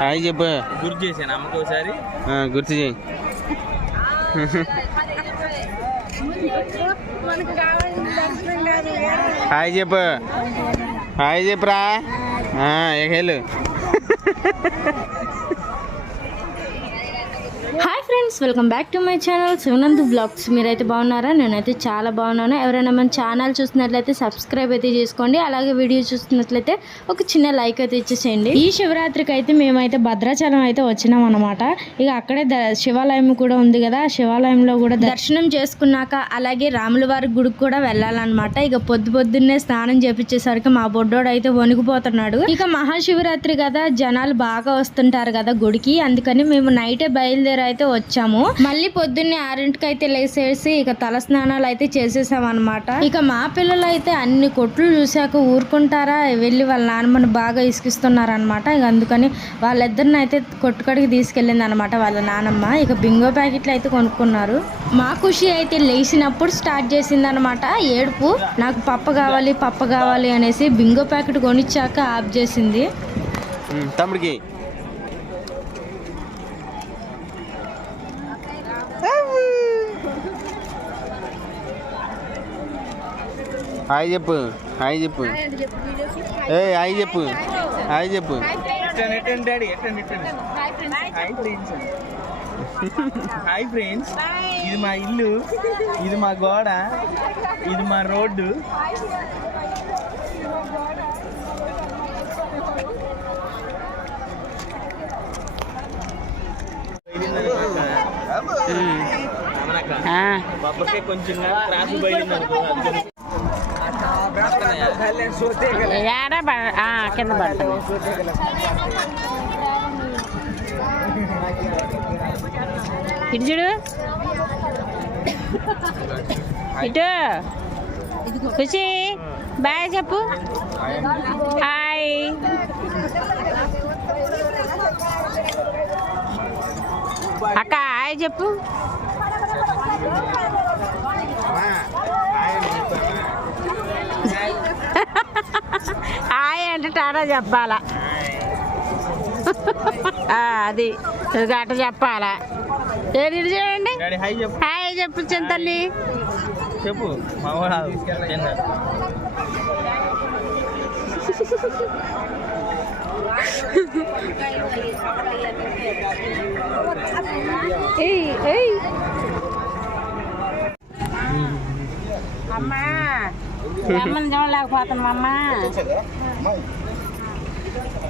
Hi చెప్పు. గుర్తు చేశాను అమ్మకి ఒకసారి. గుర్తు చేయి. హాయ్ చెప్పు. హాయ్ చెప్పురా? ఇక వెళ్ళు hi friends welcome back to my channel Shivanand blogs. మీరైతే బాగున్నారా? నేనైతే చాలా బాగున్నాను. ఎవరైనా మన ఛానల్ చూస్తున్నట్లయితే సబ్స్క్రైబ్ అయితే చేసుకోండి. అలాగే వీడియో చూస్తున్నట్లయితే ఒక చిన్న లైక్ అయితే ఇచ్చేసేయండి. ఈ శివరాత్రికి అయితే మేమైతే భద్రాచలం అయితే వచ్చినాం అనమాట ఇక అక్కడే ద- శివాలయం కూడా ఉంది కదా. శివాలయంలో కూడా దర్శనం చేసుకున్నాక అలాగే రాముల వారి గుడికి కూడా వెళ్ళాలన్నమాట. ఇక పొద్దు పొద్దున్నే స్నానం చేపించేసరికి మా బొడ్డోడు అయితే వణికిపోతున్నాడు ఇక మహాశివరాత్రి కదా. జనాలు బాగా వస్తుంటారు కదా గుడికి. అందుకని మేము నైటే బయలుదేరి అయితే వచ్చాము. మళ్ళీ పొద్దున్నే ఆరింటికి అయితే లేసేసి ఇక తల స్నానాలు అయితే చేసేసాం అనమాట ఇక మా పిల్లలు అయితే అన్ని కొట్లు చూశాక ఊరుకుంటారా? వెళ్ళి వాళ్ళ నాన్నమ్మని బాగా ఇసుకిస్తున్నారు అనమాట ఇక అందుకని వాళ్ళిద్దరిని అయితే కొట్టుకడికి తీసుకెళ్ళింది అనమాట వాళ్ళ నానమ్మ ఇక బింగో ప్యాకెట్లు అయితే కొనుక్కున్నారు. మా ఖుషి అయితే లేచినప్పుడు స్టార్ట్ చేసింది అనమాట ఏడుపు నాకు పప్ప కావాలి పప్ప కావాలి అనేసి బింగో ప్యాకెట్ కొనిచ్చాక ఆఫ్ చేసింది. తమ్ముడికి హాయ్ చెప్పు హాయ్ చెప్పు. ఏ హాయ్. చెప్పు హాయ్ చెప్పు. Hi friends. హాయ్ ఫ్రెండ్స్ ఇది మా ఇల్లు. ఇది మా గోడ. ఇది మా రోడ్డు. కొంచెం బయలుంది అనుకో కింద పడుతుంది ఇటు చూడు ఇటు ఖుషి బాయ్ చెప్పు హాయ్ అక్క హాయ్ చెప్పు హాయ్ అంటే టాటా చెప్పాలా? అది అట్ట చెప్పాలా? ఏది చూడండి డాడీ హాయ్ చెప్పు. చింతల్లి. చెప్పు అమ్మా. అమ్మని చూడలేకపోతున్నాం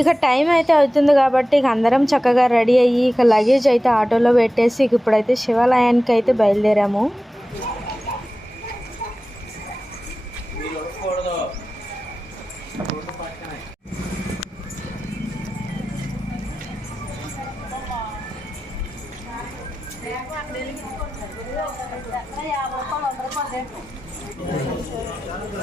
ఇక టైం అయితే అవుతుంది కాబట్టి ఇక అందరం చక్కగా రెడీ అయ్యి ఇక లగేజ్ అయితే ఆటోలో పెట్టేసి ఇక ఇప్పుడైతే శివాలయానికి అయితే బయలుదేరాము.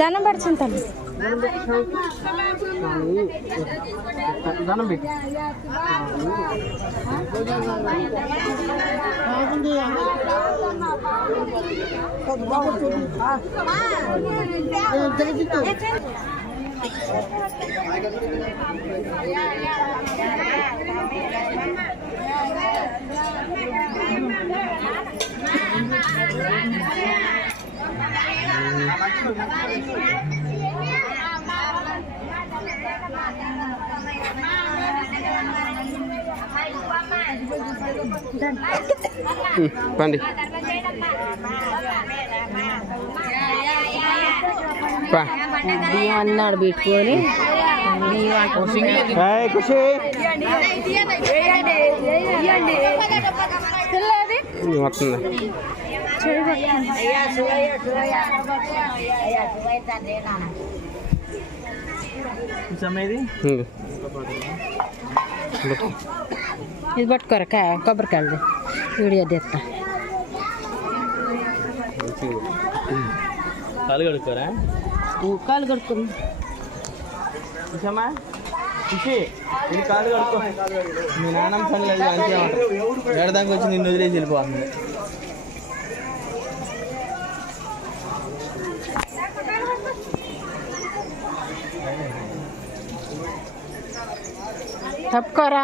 దండం పడుతుంది తల్లి ఉమ్, పండి పా బియ్యం అన్నాడు పెట్టుకొని హాయ్ ఖుషి వస్తుంది సమేది ఇంగో. ఇది పట్టుకోరా కా కొబ్బరికాయలు వీడియో తీస్తా కాలు కడుక్కోరా కాలు కడుక్కుంది చూసామా చూసి ఇది కాలు కడుక్కో. మీ నాన్నమ్మ పనులు అది మంచిగా ఉంటుంది ఎడదానికి వచ్చి నిన్ను వదిలేసి వెళ్ళిపోతుంది తప్పుకోరా?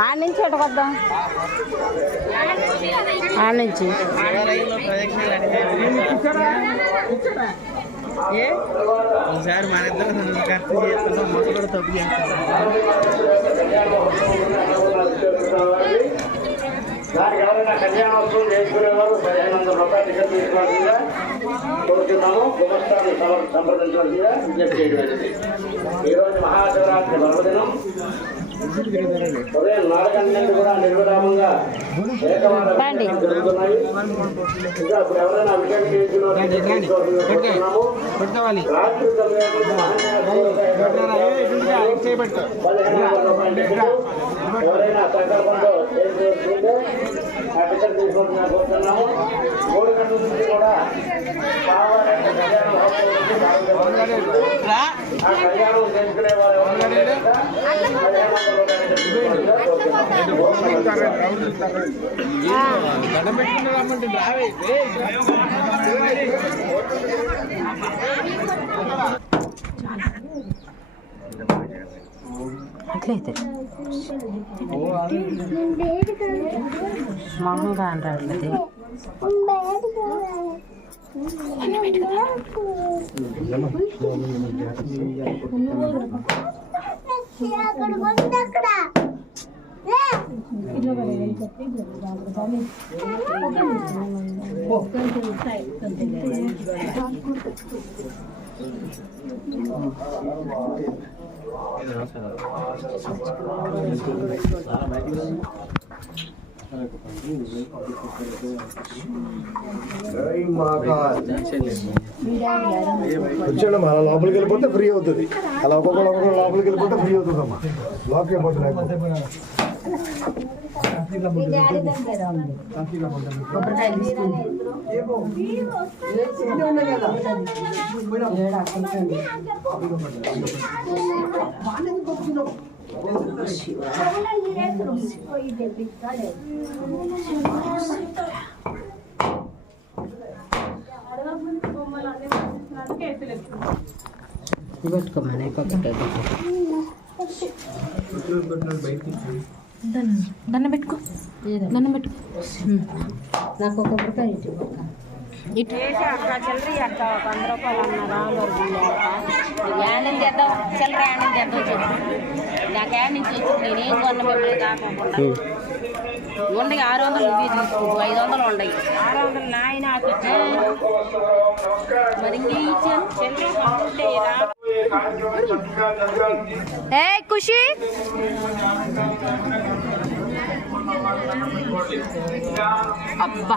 ఆ నుంచి ఎటు వద్దాం? ఆ నుంచి ఏ ఒకసారి మన ఇద్దరు ఖర్చు చేస్తున్నాం తప్పు చేస్తున్నాం. ఎవరైనా కళ్యాణోత్సవం చేసుకునేవారు పదిహేను వందల రూపాయలు టికెట్ తీసుకోవాల్సిందిగా కోరుతున్నాము. గుమస్తాన్ని సంప్రదించవలసిందిగా విజ్ఞప్తి చేయబడింది ఈ రోజు మహాశివరాత్రి పర్వదినం. ఉదయం నాలుగు గంటల నుండి కూడా నిర్విరామంగా. జరుగుతున్నాయి. ఇంకా ఇప్పుడు ఎవరైనా పెట్టుకోవాలి. రాత్రి సమయంలో పదిహేను వందల రూపాయల ఎవరైనా సంకల్పంతో చేసుకుంటే తీసుకుంటున్నా కోరుతున్నాము మూడు నుంచి కూడా కావాలంటే కళ్యాణం ఆ కళ్యాణం చేసుకునే ఉంటే పదిహేను వందల రూపాయల టికెట్ తీసుకోవాల్సిందిగా కోరుతున్నాము. అట్లయితే. మొహంగా అనరాట్లేదు అక్కడ కూర్చోండి అలా లోపలికి వెళ్ళిపోతే ఫ్రీ అవుతుంది. అలా ఒక్కొక్క లోపలికి వెళ్ళిపోతే ఫ్రీ అవుతుంది అమ్మా లోపలికి వెళ్ళిపోతే లేకపోతే. ఇది పెట్టుకోమని కొబ్బరికాయ దండం పెట్టుకో. దండం పెట్టుకో. నాకు ఒక కొబ్బరికాయ ఇటు ఇటు. అక్క చిల్లర అక్క ఒక వంద రూపాయలు అన్నారు యానం తెద్దాం? చిల్లర యానం తెద్దాం చెప్పు. నాకు యాడ్ నుంచి వచ్చింది నేనేం కొన్న మిమ్మల్ని కాకుండా ఉండయి ఆరు వందలు ఇవి తీసుకుంటు ఐదు వందలు ఉండయి ఆరు వందలు నాయన మరి ఇంకే ఇచ్చాను చిల్లర కొనుక్కుంటే రా ఏ ఖుషి అబ్బా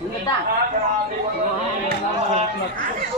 你们看看。这里你们看。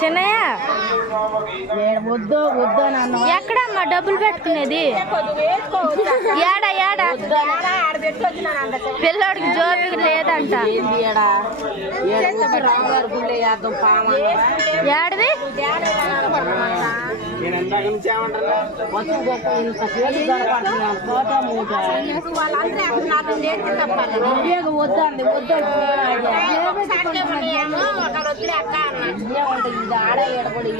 చిన్నయ్య? వద్దు వద్దు నాన్న ఎక్కడమ్మా డబ్బులు పెట్టుకునేది? ఏడా ఏడా పిల్లోడికి జోబికి లేదంట. ఏంది నేను ఎందాక నుంచి ఏమంటారా గొప్ప కోట మూట వద్దండి ఆడ ఏడబడి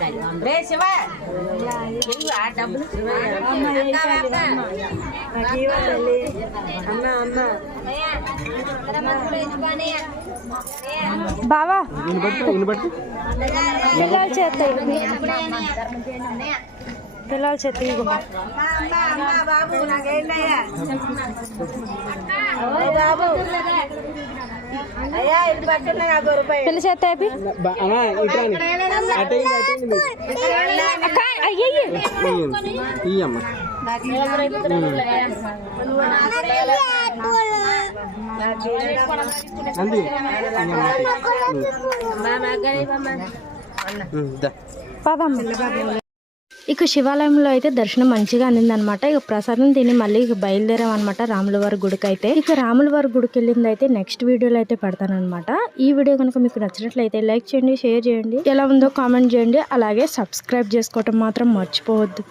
తల్లి రే శివ ఇల్లు ఆ డబ్బులు బావా పిల్లల చేత. పిల్లల చేత. పిల్ల చేత ఇవ్వు. ఇక శివాలయంలో అయితే దర్శనం మంచిగా అందిందనమాట ఇక ప్రసాదం తిని మళ్ళీ బయలుదేరామన్నమాట రాములవారి రాముల వారి గుడికి అయితే. ఇక రాముల వారి గుడికి వెళ్ళింది అయితే నెక్స్ట్ వీడియోలో అయితే పెడతానమాట ఈ వీడియో కనుక మీకు నచ్చినట్లయితే లైక్ చేయండి షేర్ చేయండి. ఎలా ఉందో కామెంట్ చేయండి. అలాగే సబ్స్క్రైబ్ చేసుకోవటం మాత్రం మర్చిపోవద్దు.